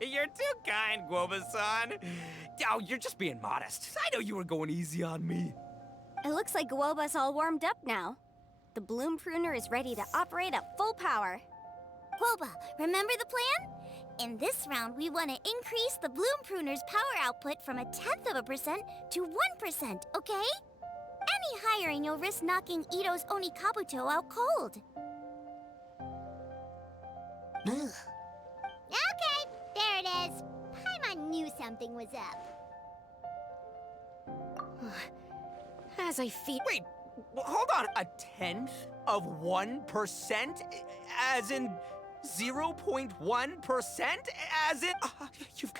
You're too kind, Guoba-san. Oh, you're just being modest. I know you were going easy on me. It looks like Guoba's all warmed up now. The bloom pruner is ready to operate at full power. Guoba, remember the plan? In this round, we want to increase the bloom pruner's power output from 0.1% to 1%, okay? Any higher and you'll risk knocking Ito's Onikabuto out cold. Okay, there it is. Paimon knew something was up. As I feel. Wait, hold on. 1/10 of 1%? As in 0.1%? As in... you've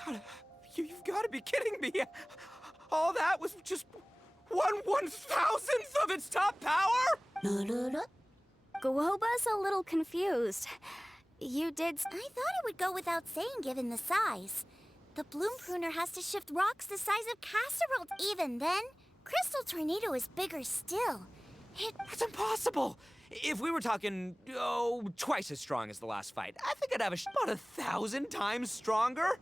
gotta be kidding me. All that was just 1/1000th of its top power? Guoba's a little confused. I thought it would go without saying given the size. The bloom pruner has to shift rocks the size of casseroles. Even then, Crystal Tornado is bigger still. That's impossible. If we were talking, twice as strong as the last fight, I think I'd have about 1,000 times stronger.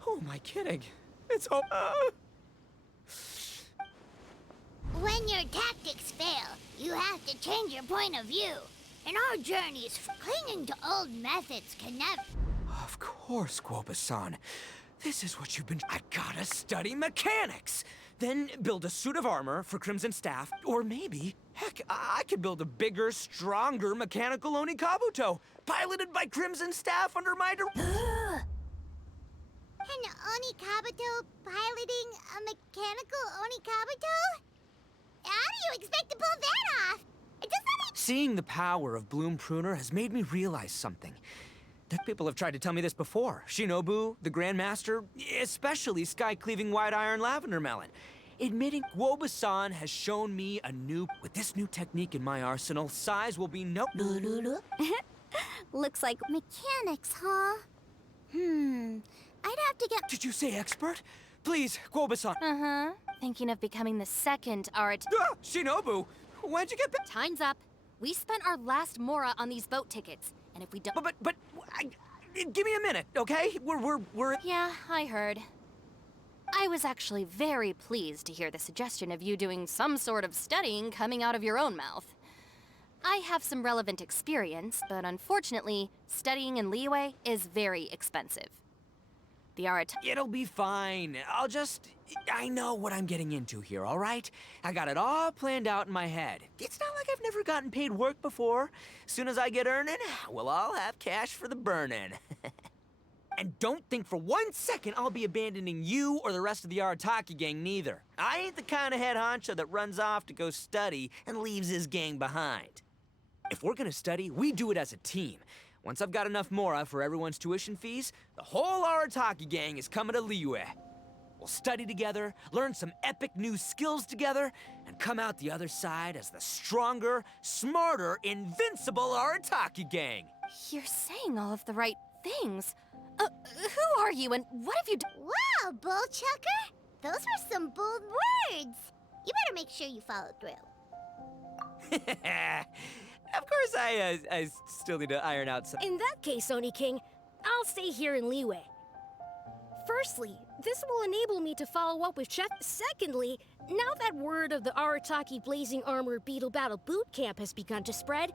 Who am I kidding? It's all... When your tactics fail, you have to change your point of view. In our journeys, clinging to old methods can never... Of course, Guoba-san. This is what you've been... I gotta study mechanics! Then build a suit of armor for Crimson Staff, or maybe, heck, I could build a bigger, stronger mechanical Onikabuto, piloted by Crimson Staff under my An Onikabuto piloting a mechanical Onikabuto? How do you expect to pull that off? It does not even... Seeing the power of Bloom Pruner has made me realize something. That people have tried to tell me this before. Shinobu, the Grandmaster, especially Sky-Cleaving White Iron Lavender Melon. Admitting Guoba-san has shown me with this new technique in my arsenal, size will be no... Looks like mechanics, huh? I'd have to get... Did you say expert? Please, Guoba-san. Uh-huh. Thinking of becoming the second art... Shinobu, when'd you get back? Time's up. We spent our last Mora on these boat tickets, and if we don't... Give me a minute, okay? We're... Yeah, I heard. I was actually very pleased to hear the suggestion of you doing some sort of studying coming out of your own mouth. I have some relevant experience, but unfortunately, studying in Liyue is very expensive. The art... It'll be fine. I know what I'm getting into here, all right? I got it all planned out in my head. It's not like I've never gotten paid work before. Soon as I get earning, we'll all have cash for the burning. And don't think for 1 second I'll be abandoning you or the rest of the Arataki gang neither. I ain't the kind of head honcho that runs off to go study and leaves his gang behind. If we're gonna study, we do it as a team. Once I've got enough Mora for everyone's tuition fees, the whole Arataki gang is coming to Liyue. We'll study together, learn some epic new skills together, and come out the other side as the stronger, smarter, invincible Arataki gang. You're saying all of the right things. Who are you and what have you done? Wow, Bull Chucker! Those were some bold words. You better make sure you follow through. Of course, I still need to iron out some... In that case, Oni King, I'll stay here in Liyue. Firstly, this will enable me to follow up with Chef. Secondly, now that word of the Arataki Blazing Armor Beetle Battle Boot Camp has begun to spread,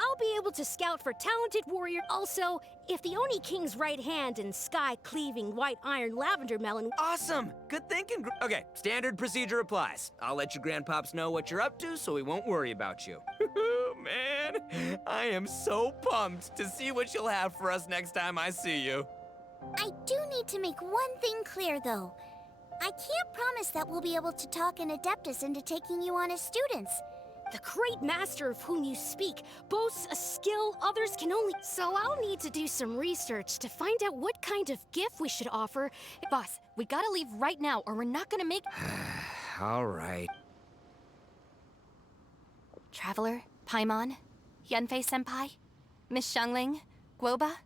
I'll be able to scout for talented warrior. Also, if the Oni King's right hand and Sky-Cleaving White Iron Lavender Melon... Awesome! Good thinking. Okay, standard procedure applies. I'll let your grandpops know what you're up to so we won't worry about you. Man, I am so pumped to see what you'll have for us next time I see you. I do need to make one thing clear, though. I can't promise that we'll be able to talk an Adeptus into taking you on as students. The great master of whom you speak boasts a skill others can only... So I'll need to do some research to find out what kind of gift we should offer. Boss, we gotta leave right now or we're not gonna make... All right. Traveler, Paimon, Yanfei-senpai, Miss Xiangling, Guoba,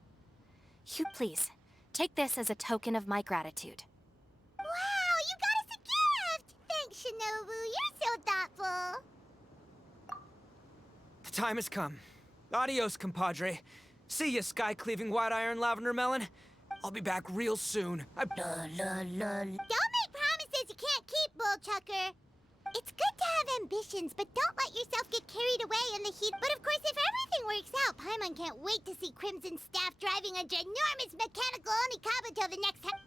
you please, take this as a token of my gratitude. Wow, you got us a gift! Thanks, Shinobu. You're so thoughtful. The time has come. Adios, compadre. See ya, Sky-Cleaving White Iron Lavender Melon. I'll be back real soon. Don't make promises Bull Chucker. It's good to have ambitions, but don't let yourself get carried away in the heat. But of course, if everything works out, Paimon can't wait to see Crimson Staff driving a ginormous mechanical Onikabuto the next time.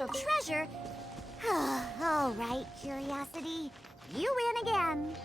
Potential treasure? All right, Curiosity. You win again.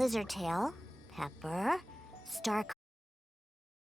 Lizardtail, Pepper, Star